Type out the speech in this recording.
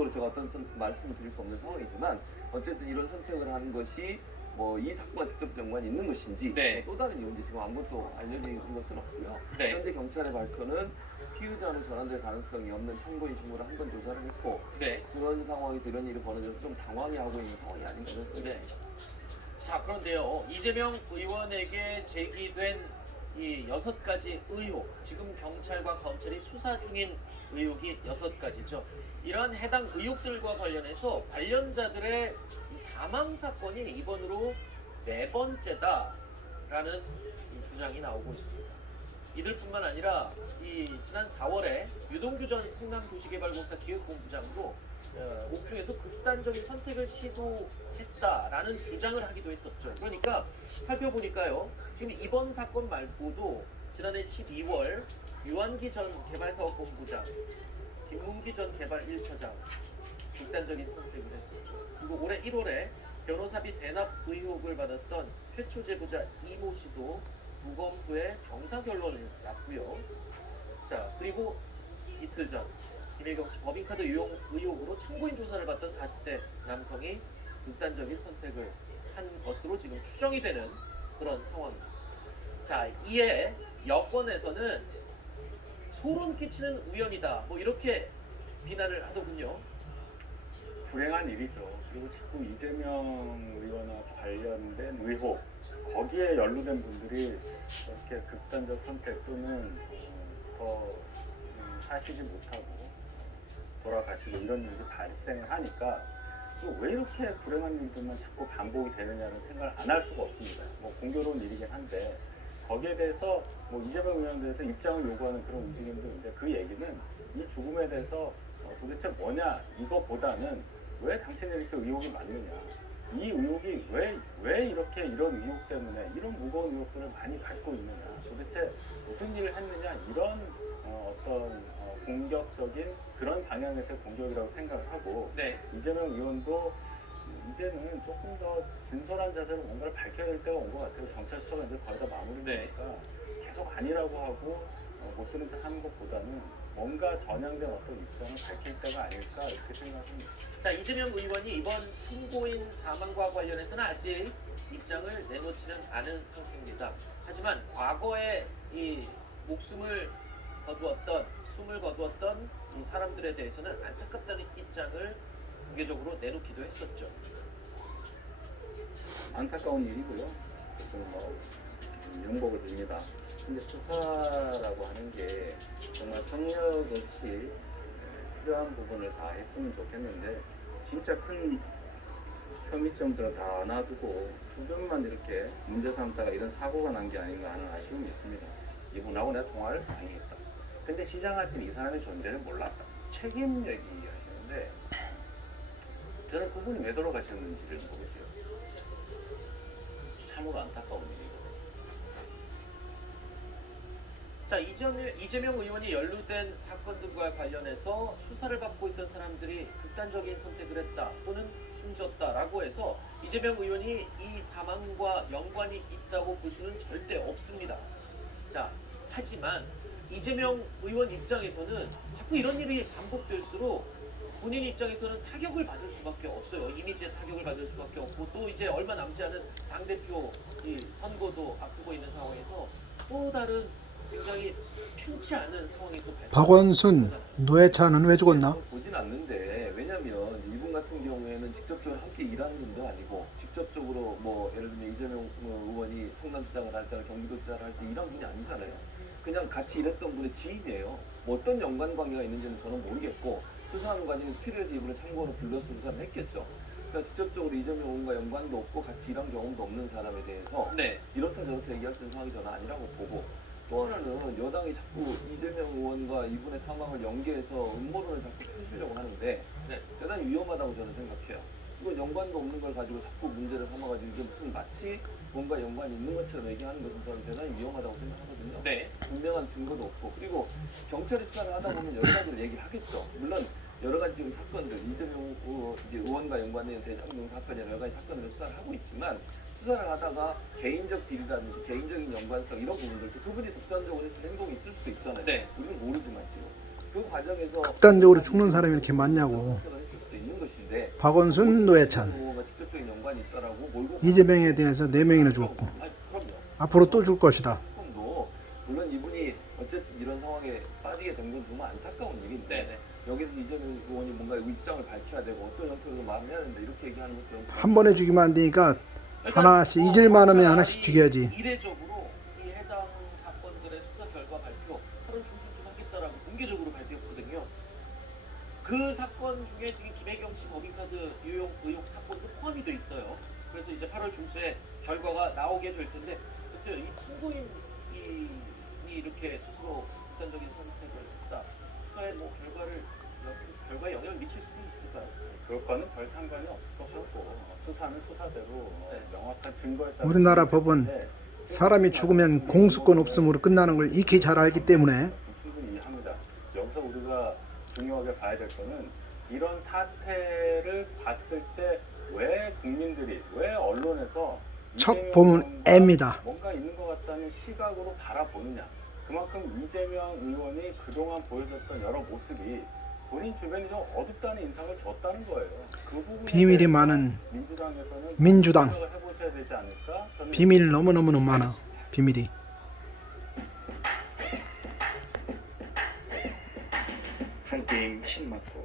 제가 어떤 말씀을 드릴 수 없는 상황이지만 어쨌든 이런 선택을 한 것이 뭐 이 사건과 직접 연관이 있는 것인지 네. 또 다른 이유인지 지금 아무것도 알려진 것은 없고요. 네. 현재 경찰의 발표는 피의자로 전환될 가능성이 없는 참고 인심으로 한 번 조사를 했고 네. 그런 상황에서 이런 일이 벌어져서 좀 당황해하고 있는 상황이 아닌가 생각합니다. 네. 자, 그런데요. 이재명 의원에게 제기된 이 6가지 의혹, 지금 경찰과 검찰이 수사 중인 의혹이 6가지죠. 이러한 해당 의혹들과 관련해서 관련자들의 이 사망 사건이 이번으로 4번째다라는 주장이 나오고 있습니다. 이들뿐만 아니라 이 지난 4월에 유동규 전 성남도시개발공사 기획본부장도 옥중에서 극단적인 선택을 시도했다라는 주장을 하기도 했었죠. 그러니까 살펴보니까요. 지금 이번 사건 말고도 지난해 12월 유한기 전 개발사업본부장, 김문기 전 개발 1처장 극단적인 선택을 했었죠. 그리고 올해 1월에 변호사비 대납 의혹을 받았던 최초 제보자 이모 씨도 부검부의 경사 결론을 났고요. 자, 그리고 이틀 전 김혜경 씨 법인카드 유용 의혹으로 참고인 조사를 받던 40대 남성이 극단적인 선택을 한 것으로 지금 추정이 되는 그런 상황입니다. 자, 이에 여권에서는 소름 끼치는 우연이다, 뭐 이렇게 비난을 하더군요. 불행한 일이죠. 그리고 자꾸 이재명 의원과 관련된 의혹, 거기에 연루된 분들이 이렇게 극단적 선택 또는 더 하시지 못하고 돌아가시고 이런 일이 발생을 하니까 또 왜 이렇게 불행한 일들만 자꾸 반복이 되느냐는 생각을 안 할 수가 없습니다. 뭐 공교로운 일이긴 한데 거기에 대해서 뭐 이재명 의원에 대해서 입장을 요구하는 그런 움직임도 있는데 그 얘기는 이 죽음에 대해서 도대체 뭐냐 이거보다는 왜 당신이 이렇게 의혹이 많느냐, 이 의혹이 왜 이렇게 이런 의혹 때문에 이런 무거운 의혹들을 많이 갖고 있느냐, 도대체 무슨 일을 했느냐, 이런 어떤 공격적인 그런 방향에서의 공격이라고 생각을 하고 네. 이재명 의원도 이제는 조금 더 진솔한 자세로 뭔가를 밝혀야 될 때가 온 것 같아요. 경찰 수사가 이제 거의 다 마무리되니까 계속 아니라고 하고 못 들은 척 하는 것보다는 뭔가 전향된 어떤 입장을 밝힐 때가 아닐까 이렇게 생각합니다. 자, 이재명 의원이 이번 참고인 사망과 관련해서는 아직 입장을 내놓지는 않은 상태입니다. 하지만 과거에 이 목숨을 거두었던, 숨을 거두었던 이 사람들에 대해서는 안타깝다는 입장을 공개적으로 내놓기도 했었죠. 안타까운 일이고요. 그래서 뭐 명복을 빕니다. 근데 수사라고 하는 게 정말 성역 없이 필요한 부분을 다 했으면 좋겠는데 진짜 큰 혐의점들을 다 놔두고 주변만 이렇게 문제 삼다가 이런 사고가 난 게 아닌가 하는 아쉬움이 있습니다. 이분하고 내가 통화를 많이 했다. 근데 시장할 때는 이 사람의 존재를 몰랐다. 책임 얘기하시는데 저는 그분이 왜 돌아가셨는지를 모르죠. 참으로 안타까운 일이고. 자, 이재명 의원이 연루된 사건들과 관련해서 수사를 받고 있던 사람들이 극단적인 선택을 했다 또는 숨졌다라고 해서 이재명 의원이 이 사망과 연관이 있다고 볼 수는 절대 없습니다. 자, 하지만 이재명 의원 입장에서는 자꾸 이런 일이 반복될수록 본인 입장에서는 타격을 받을 수밖에 없어요. 이미지에 타격을 받을 수밖에 없고 또 이제 얼마 남지 않은 당대표 이 선거도 앞두고 있는 상황에서 또 다른 굉장히 편치 않은 상황이 또 발생. 박원순 노회찬은 왜 죽었나? 보진 않는데 왜냐면 이분 같은 경우에는 직접적으로 함께 일하는 분도 아니고 직접적으로 뭐 예를 들면 이재명 의원이 성남시장을 할 때나 경기도지사를 할 때 일한 분이 아니잖아요. 그냥 같이 일했던 분의 지인이에요. 뭐 어떤 연관 관계가 있는지는 저는 모르겠고 수사하는 과정에서 필요해서 이분을 참고로 불러서 수사를 했겠죠. 그러니까 직접적으로 이재명 의원과 연관도 없고 같이 일한 경험도 없는 사람에 대해서 네. 이렇다 저렇다 얘기할 수 있는 상황이 저는 아니라고 보고 또 하나는 여당이 자꾸 이재명 의원과 이분의 상황을 연계해서 음모론을 자꾸 펼치려고 하는데 네. 대단히 위험하다고 저는 생각해요. 이거 연관도 없는 걸 가지고 자꾸 문제를 삼아가지고 이게 무슨 마치 뭔가 연관이 있는 것처럼 얘기하는 것은 저는 대단히 위험하다고 생각하거든요. 네. 분명한 증거도 없고 그리고 경찰이 수사를 하다 보면 여러 가지를 얘기하겠죠. 물론 여러 가지 지금 사건들 이재명 의원과 연관된 대장동 사건이나 여러 가지 사건들을 수사를 하고 있지만 수사를 하다가 개인적 비리라든지 개인적인 연관성 이런 부분들 그분이 독단적으로 했을 행동이 있을 수도 있잖아요. 네. 우리는 모르지만 지금 그 과정에서 극단적으로 죽는 사람이 이렇게 많냐고. 박원순, 노회찬. 뭐 직접적인 연관이 있다라고 몰고 이재명에 대해서 4명이나 죽었고 그럼요. 앞으로 또 줄 것이다. 조금도 물론 이분이 어쨌든 이런 상황에 빠지게 된 건 정말 안타까운 일인데 네. 여기서 이재명 의원이 뭔가 입장을 밝혀야 되고 어떤 형태로 말을 해야 되는데 이렇게 얘기하는 것좀 한 번에 죽이면 안 되니까 하나씩 잊을만 하면 하나씩 죽여야지. 이례적으로 이 해당 사건들의 수사 결과 발표 8월 중순쯤 하겠다라고 공개적으로 발표했거든요. 그 사건 중에 지금 김혜경 씨 법인카드 유용 의혹 사건도 포함이 돼 있어요. 그래서 이제 8월 중순에 결과가 나오게 될 텐데 글쎄요, 이 참고인이 이렇게 스스로 극단적인 선택을 했다. 수사에 뭐 결과에 영향을 미칠 수도 있을까요? 그것과는 별 상관이 없을 것 같고 수사는 수사대로 명확한 증거에 따라 우리나라 법은 사람이 죽으면 공수권 없음으로 끝나는 걸 익히 잘 알기 때문에 충분히 이해합니다. 여기서 우리가 중요하게 봐야 될 거는 이런 사태를 봤을 때 왜 국민들이 왜 언론에서 척 이재명 보면 의원과 애입니다. 뭔가 있는 것 같다는 시각으로 바라보느냐. 그만큼 이재명 의원이 그동안 보여줬던 여러 모습이 본인 주변이 좀 어둡다는 인상을 줬다는 거예요. 그 부분에 비밀이 대해서 많은 민주당에서는 민주당. 생각을 해보셔야 되지 않을까? 저는 비밀 너무너무 많아. 비밀이. 한 게임 10맞고